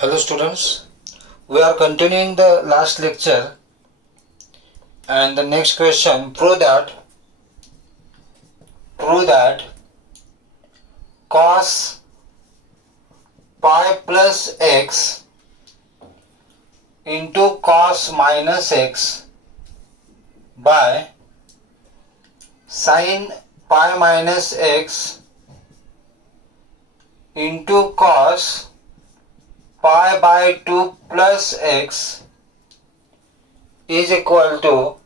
Hello students, we are continuing the last lecture and the next question, prove that cos pi plus x into cos minus x by sin pi minus x into cos pi by 2 plus x is equal to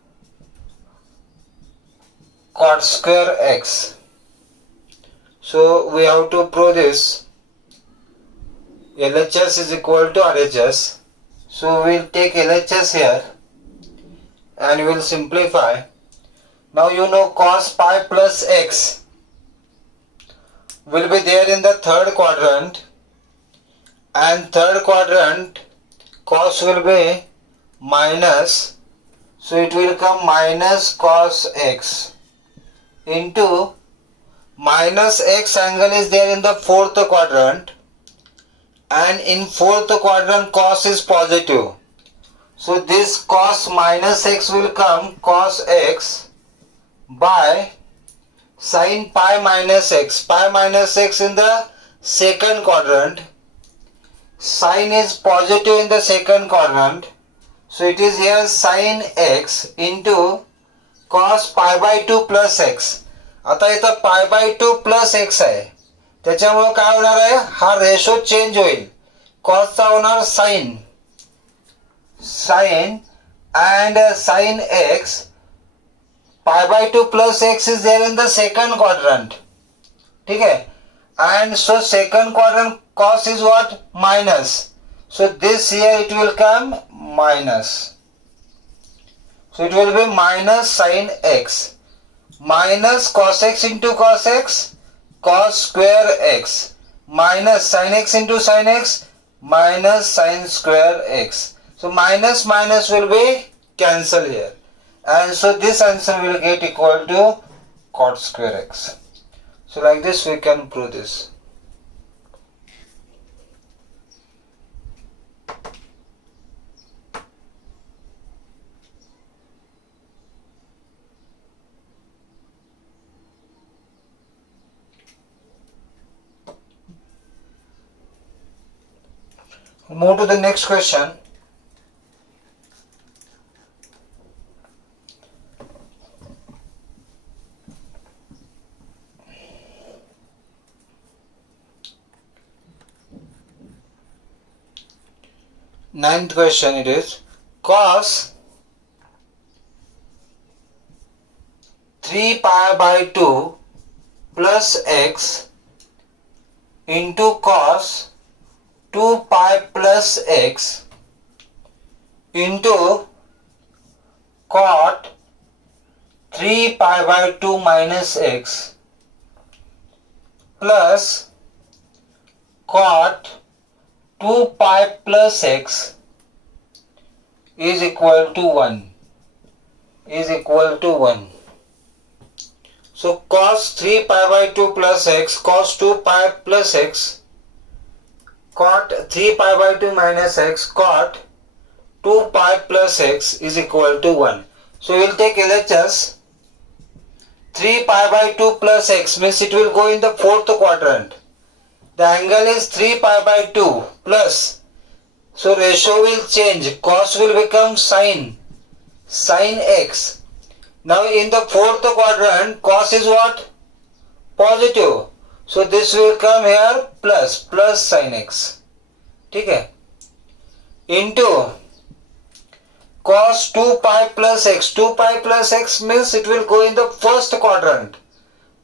cot square x. So we have to prove this. LHS is equal to RHS. So we'll take LHS here and we'll simplify. Now you know cos pi plus x will be there in the third quadrant, and third quadrant cos will be minus, so it will come minus cos x into minus x angle is there in the fourth quadrant, and in fourth quadrant cos is positive, so this cos minus x will come cos x by sin pi minus x in the second quadrant. Sin is positive in the second quadrant, so it is here sin x into cos pi by 2 plus x. आता इथं pi by 2 plus x आहे, त्याच्यामुळे काय होणार आहे, हा ratio change होईल. cos चा होणार sin and sin x. pi by 2 plus x is there in the second quadrant. ठीक है, and so second quadrant cos is what, minus, so this here it will come minus, so it will be minus sin x minus cos x into cos x, cos square x, minus sin x into sin x, minus sin square x. So minus minus will be cancel here, and so this answer will get equal to cot square x. So like this we can prove this. Move to the next question. Ninth question it is, cos 3 pi by 2 plus x into cos 2 pi plus x into cot 3 pi by 2 minus x plus cot 2 pi plus x is equal to 1. So cos 3 pi by 2 plus x, cos 2 pi plus x, cot 3 pi by 2 minus x, cot 2 pi plus x is equal to 1. So we will take LHS. 3 pi by 2 plus x means it will go in the fourth quadrant. The angle is 3 pi by 2 plus, so ratio will change, cos will become sin x. Now in the fourth quadrant cos is what, positive, so this will come here plus sin x. ठीक है, into cos 2 pi plus x. 2 pi plus x means it will go in the first quadrant,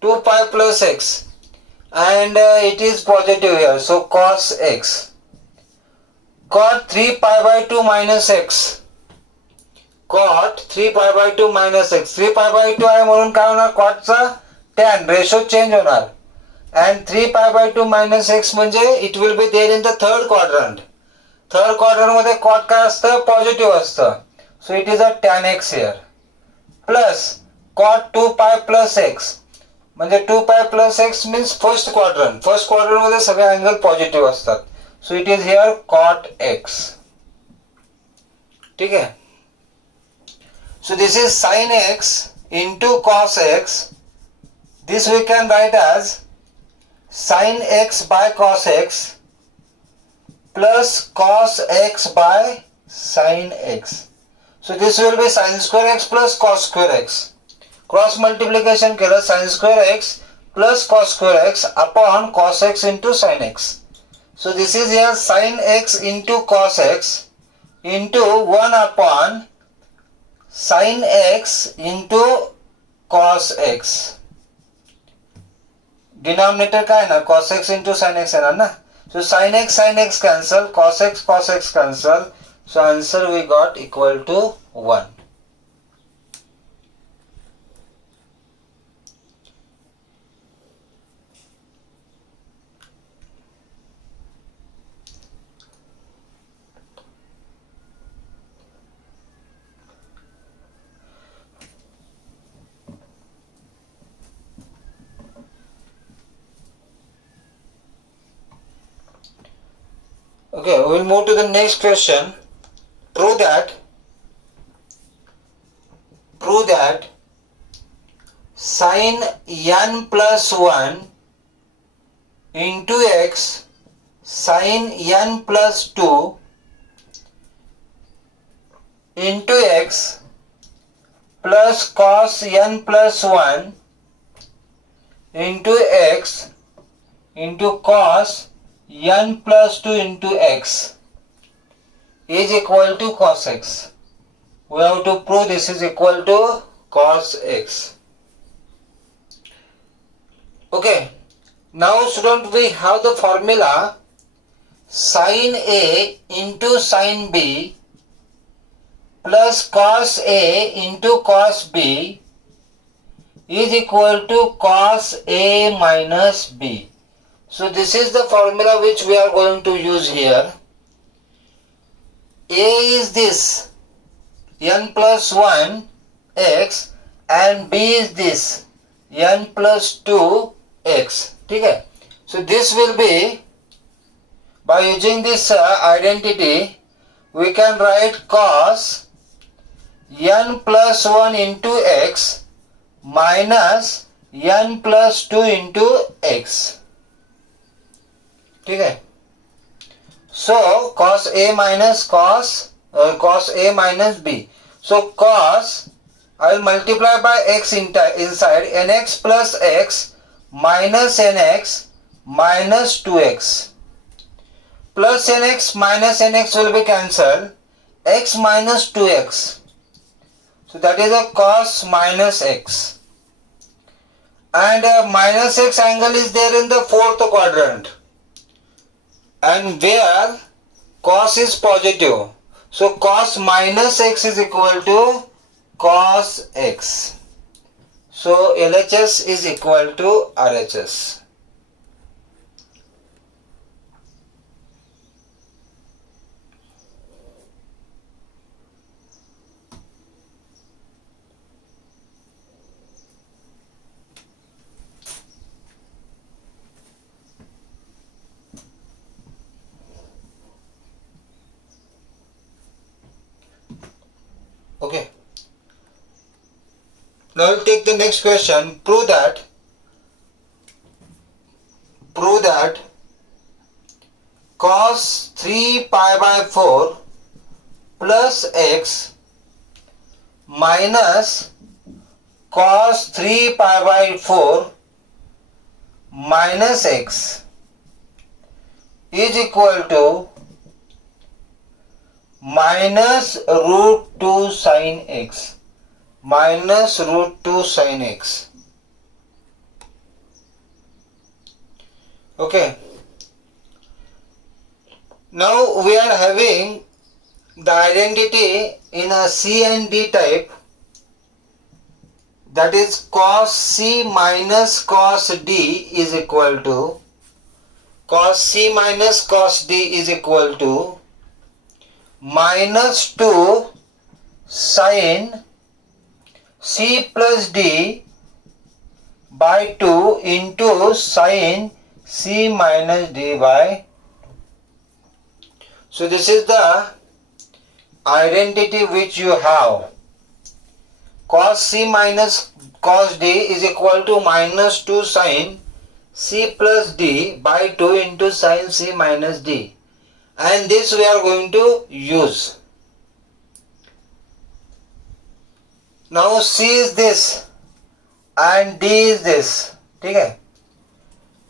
2 pi plus x, and it is positive here, so cos x. Cot 3 pi by 2 minus x, cot 3 pi by 2 minus x. 3 pi by 2 आहे म्हणून काय होणार, cot चा tan ratio change होणार, and 3 pi by 2 minus x म्हणजे it will be there in the third quadrant. Third quadrant मध्ये cot काय असतं, पॉझिटिव्ह असतं, so it is a tan x here, plus cot 2 pi plus x म्हणजे 2 pi plus x means first quadrant मध्ये सगळे angle positive असतात, So it is here cot x. Okay. So this is sin x into cos x. This we can write as sin x by cos x plus cos x by sin x. So this will be sin square x plus cos square x. Cross multiplication केलं sin square x plus cos square x upon cos x into sin x. So this is here sin x into cos x into 1 upon sin x into cos x. Denominator का है ना cos x into sin x है ना. So sin x cancel, cos x cancel. So answer we got equal to 1. Okay, we will move to the next question. Prove that sin n plus 1 into x sin n plus 2 into x plus cos n plus 1 into x into cos n plus 2 into x is equal to cos x. We have to prove this is equal to cos x. Okay. Now student, we have the formula sin A into sin B plus cos A into cos B is equal to cos A minus B. So this is the formula which we are going to use here. A is this n plus 1 x and B is this n plus 2 x. Okay. So this will be, by using this identity, we can write cos n plus 1 into x minus n plus 2 into x. Okay. So cos A minus cos A minus B. So cos, I will multiply by x inside, nx plus x minus nx minus 2x plus nx minus nx will be cancelled, x minus 2x. So that is a cos minus x, and minus x angle is there in the fourth quadrant, and where cos is positive. So cos minus x is equal to cos x. So LHS is equal to RHS. Okay. Now we'll take the next question. Prove that cos 3 pi by 4 plus x minus cos 3 pi by 4 minus x is equal to minus root 2 sin x. Minus root 2 sin x. Okay. Now we are having the identity in a C and D type, that is cos C minus cos D is equal to cos C minus cos D is equal to minus 2 sin C plus D by 2 into sin C minus D by 2. So this is the identity which you have. Cos C minus cos D is equal to minus 2 sin C plus D by 2 into sin C minus D. And this we are going to use. Now C is this and D is this. Okay.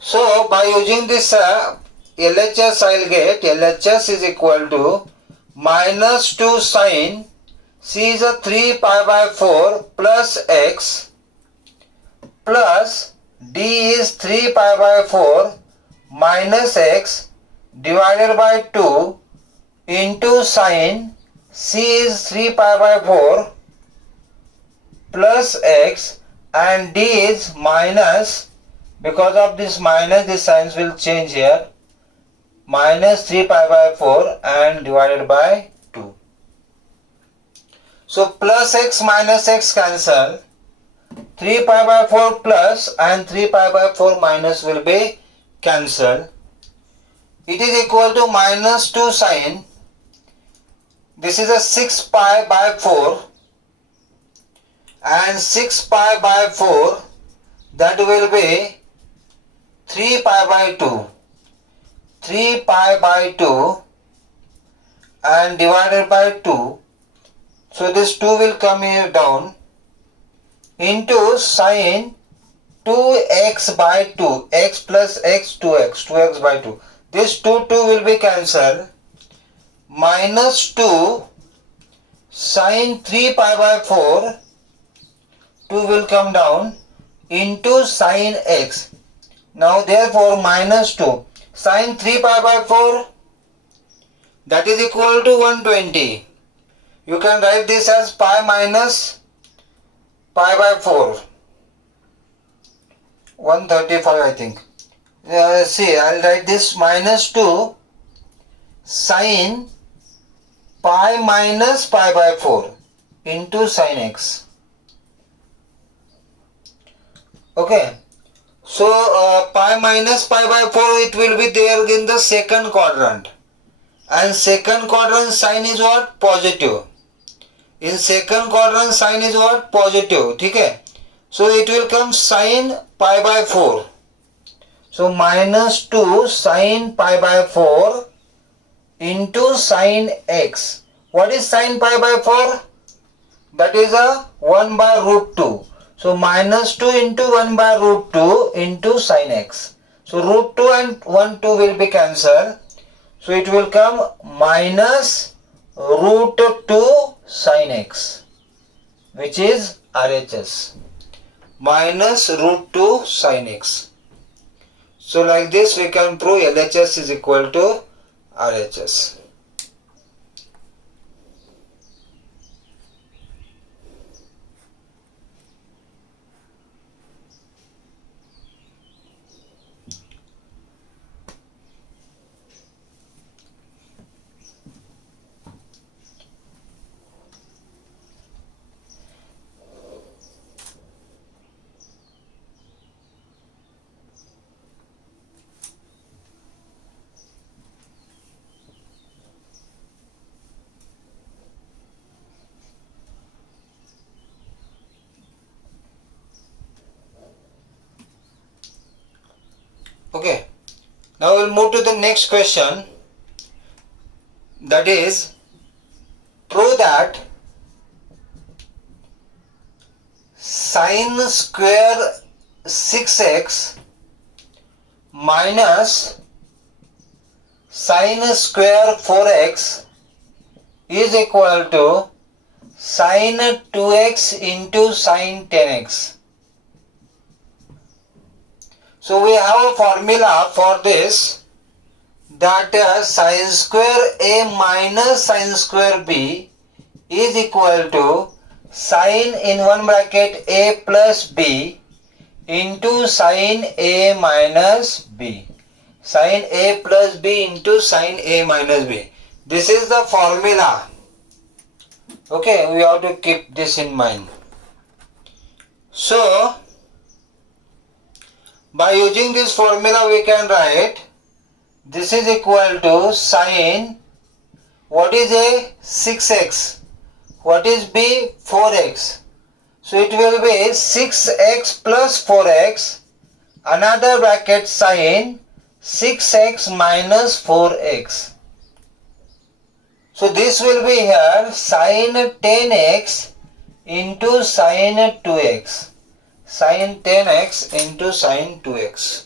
So by using this LHS I will get LHS is equal to minus 2 sin C is a 3 pi by 4 plus x plus D is 3 pi by 4 minus x divided by 2 into sin C is 3 pi by 4 plus x and D is minus, because of this minus the signs will change here, minus 3 pi by 4 and divided by 2. So plus x minus x cancel, 3 pi by 4 plus and 3 pi by 4 minus will be cancelled. It is equal to minus 2 sin, this is a 6 pi by 4 and 6 pi by 4, that will be 3 pi by 2. 3 pi by 2 and divided by 2. So this 2 will come here down into sin 2x by 2. X plus x 2x. 2x by 2. This 2 will be cancelled. Minus 2 sin 3 pi by 4. 2 will come down into sin x. Now therefore minus 2 sin 3 pi by 4, that is equal to 120. You can write this as pi minus pi by 4. 135 I think. See, I will write this minus 2 sin pi minus pi by 4 into sin x. Okay, so pi minus pi by 4, it will be there in the second quadrant, and second quadrant sign is what? Positive. In second quadrant sign is what? Positive. Okay, so it will come sin pi by 4. So minus 2 sin pi by 4 into sin x. What is sin pi by 4? That is a 1 by root 2. So minus 2 into 1 by root 2 into sin x. So root 2 and 1 2 will be cancelled. So it will come minus root 2 sin x, which is RHS. Minus root 2 sin x. So like this we can prove LHS is equal to RHS. Okay, now we'll move to the next question, that is, prove that sin square 6x minus sin square 4x is equal to sin 2x into sin 10x. So we have a formula for this, that sin square a minus sin square b is equal to sin in one bracket a plus b into sin a minus b. Sin a plus b into sin a minus b. This is the formula. Okay, we have to keep this in mind. So by using this formula we can write this is equal to sin What is A? 6x. What is B? 4x. So it will be 6x plus 4x, another bracket sin 6x minus 4x. So this will be here sin 10x into sin 2x. Sin 10x into sin 2x.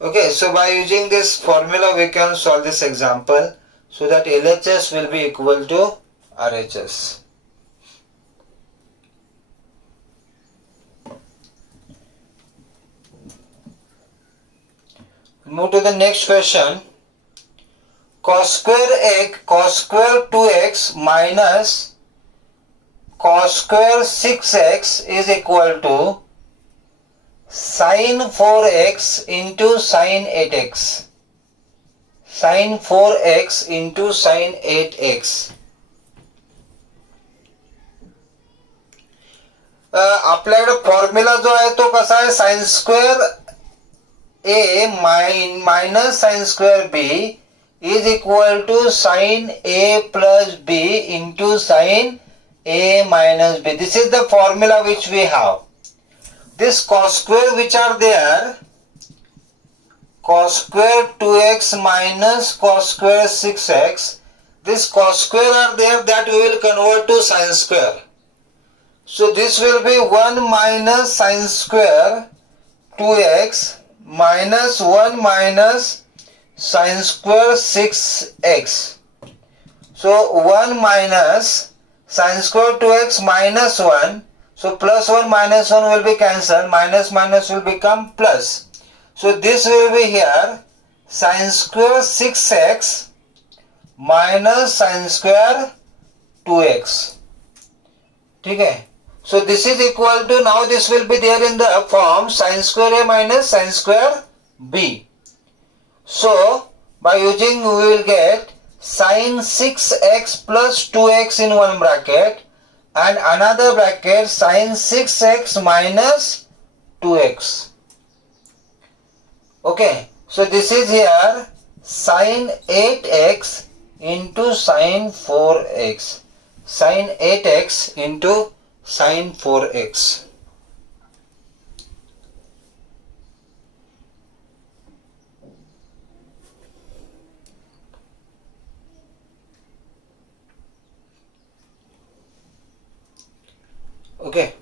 Okay, so by using this formula we can solve this example so that LHS will be equal to RHS. Move to the next question. Cos square 2x minus cos square 6x is equal to sin 4x into sin 8x. Sin 4x into sin 8x. आपल्याकडे formula जो आहे तो कसा आहे, sine square A minus sine square B is equal to sine A plus B into sine A minus B. This is the formula which we have. This cos square which are there, cos square 2x minus cos square 6x, this cos square are there, that we will convert to sin square. So this will be 1 minus sin square 2x minus 1 minus sin square 6x. So 1 minus sin square 2x minus 1. So plus 1 minus 1 will be cancelled, minus minus will become plus. So this will be here sin square 6x minus sin square 2x. Okay. So this is equal to, now this will be there in the form sin square a minus sin square b. So by using we will get sin 6x plus 2x in one bracket and another bracket sin 6x minus 2x. Okay, so this is here sin 8x into sin 4x. Sin 8x into sin 4x. Okay.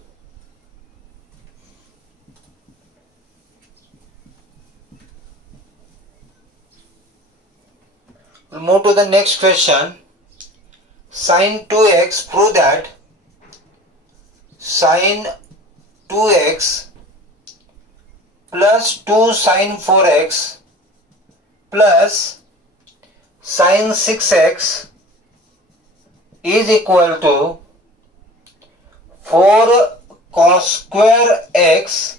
We'll move to the next question. Sin 2x, prove that sin 2x plus 2 sin 4x plus sin 6x is equal to 4 cos square x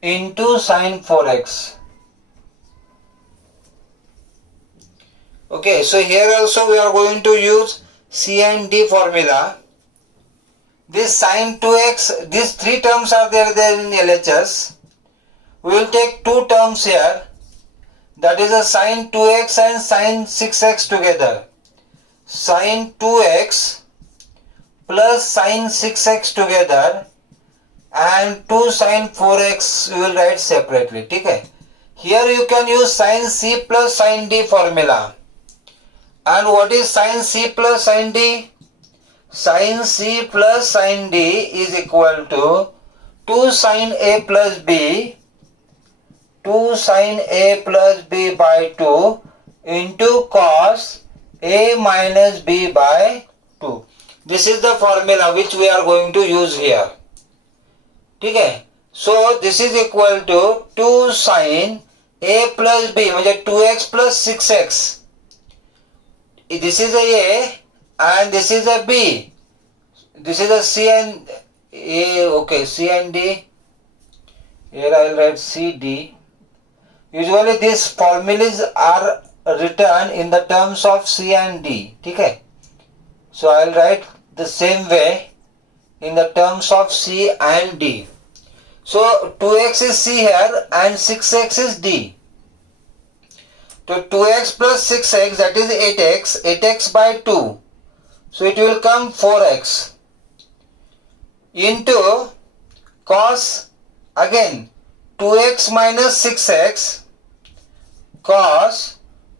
into sin 4x. Okay, so here also we are going to use C and D formula. This sin 2x, these three terms are there in LHS. We will take two terms here, that is a sin 2x and sin 6x together. Sin 2x plus sin 6x together and 2 sin 4x we will write separately. Okay? Here you can use sin C plus sin D formula. And what is sin C plus sin D? Sin C plus sin D is equal to 2 sin A plus B, 2 sin A plus B by 2 into cos A minus B by 2. This is the formula which we are going to use here. Okay? So this is equal to 2 sin A plus B, means 2x plus 6x. This is a A and this is a B. This is a C and A. Okay, C and D. Here I will write C, D. Usually these formulas are written in the terms of C and D. Okay? So I will write the same way in the terms of C and D. So 2x is C here and 6x is D. So 2x plus 6x, that is 8x, 8x by 2. So it will come 4x into cos, again 2x minus 6x, cos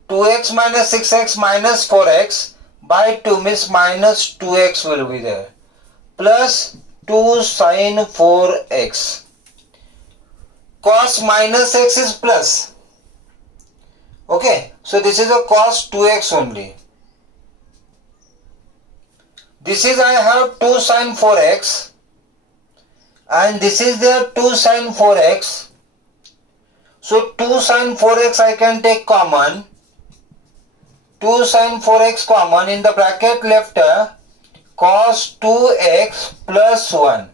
2x minus 6x minus 4x by 2 means minus 2x will be there, plus 2 sin 4x. Cos minus x is plus. Okay, so this is a cos 2x only. This is I have 2 sin 4x and this is there 2 sin 4x. So 2 sin 4x I can take common. 2 sin 4x common, in the bracket left cos 2x plus 1.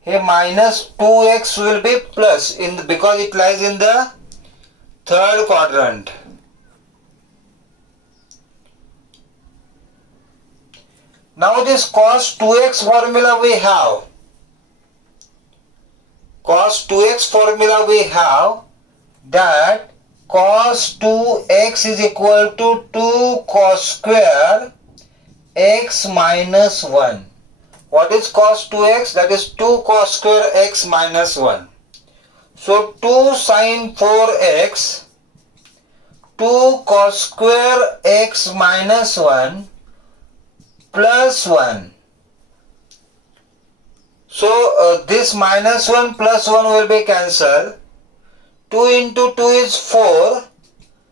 Here minus 2x will be plus because it lies in the third quadrant. Now this cos 2x formula we have. Cos 2x formula we have that cos 2x is equal to 2 cos square x minus 1. What is cos 2x? That is 2 cos square x minus 1. So 2 sin 4x, 2 cos square x minus 1 plus 1. So this minus 1 plus 1 will be cancelled. 2 into 2 is 4.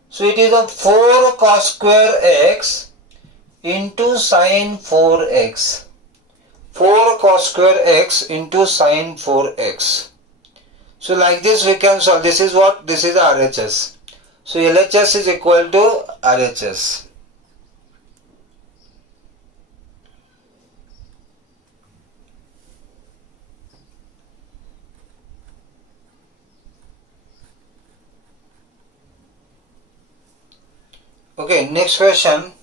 So it is a 4 cos square x into sin 4x. 4 cos square x into sin 4x. So like this we can solve. This is what? This is RHS. So LHS is equal to RHS. Okay, next question.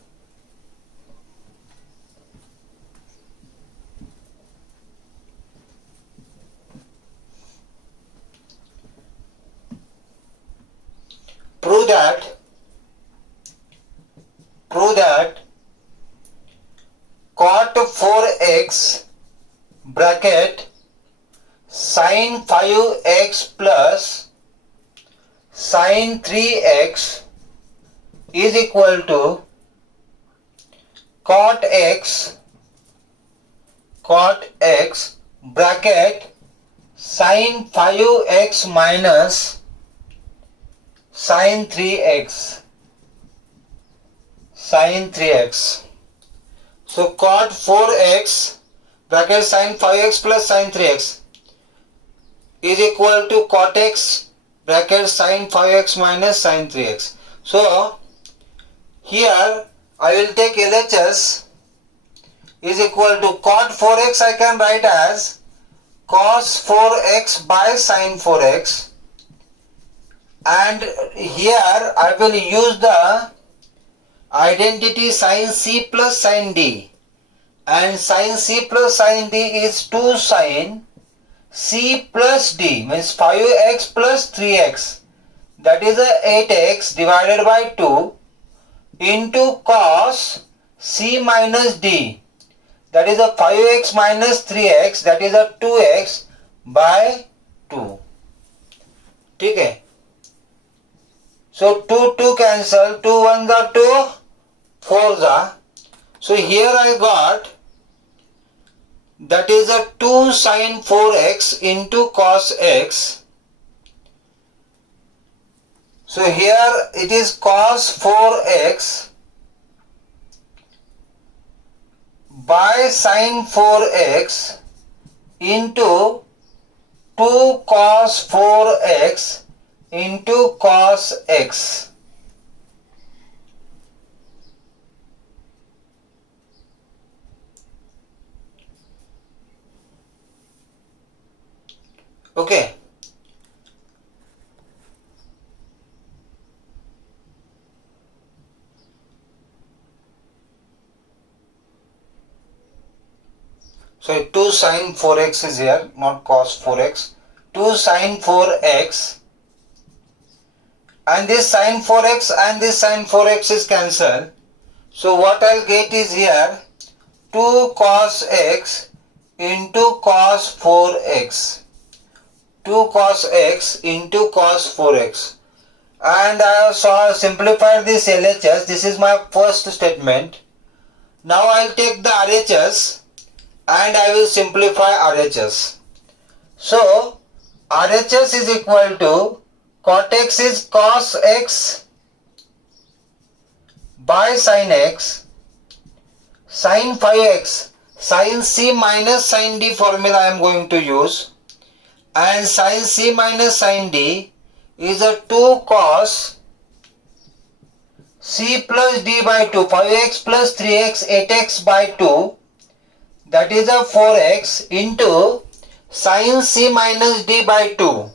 Prove that cot 4x bracket sin 5x plus sin 3x is equal to cot x bracket sin 5x minus sin 3x. So cot 4x bracket sin 5x plus sin 3x is equal to cot x bracket sin 5x minus sin 3x. So here I will take LHS is equal to cot 4x I can write as cos 4x by sin 4x, and here I will use the identity sin C plus sin D, and sin C plus sin D is 2 sin C plus D, means 5x plus 3x, that is a 8x divided by 2 into cos C minus D, that is a 5x minus 3x, that is a 2x by 2. Okay. So 2 cancel, 2 1s are 2, 4s are. So here I got, that is a 2 sin 4x into cos x. So here it is cos 4x by sin 4x into 2 cos 4x into cos x. Okay. So 2 sin 4x is here, not cos 4x. 2 sin 4x and this sin 4x and this sin 4x is cancelled. So what I'll get is here 2 cos x into cos 4x. 2 cos x into cos 4x. And I have simplified this LHS. This is my first statement. Now I'll take the RHS and I will simplify RHS. So RHS is equal to cot x is cos x by sin x, sin 5x, sin c minus sin d formula I am going to use, and sin c minus sin d is a 2 cos c plus d by 2, 5x plus 3x, 8x by 2, that is a 4x into sin c minus d by 2,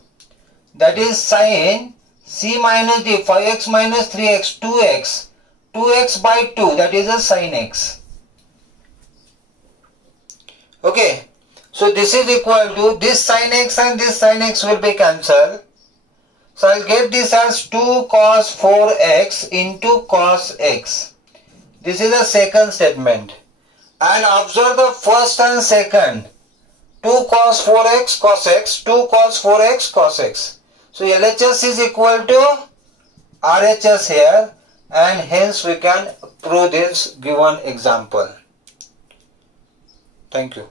that is sin c minus d, 5x minus 3x, 2x, 2x by 2, that is a sin x. Okay, so this is equal to this sin x and this sin x will be cancelled. So I'll get this as 2 cos 4x into cos x. This is the second statement. And observe the first and second. 2 cos 4x cos x, 2 cos 4x cos x. So LHS is equal to RHS here, and hence we can prove this given example. Thank you.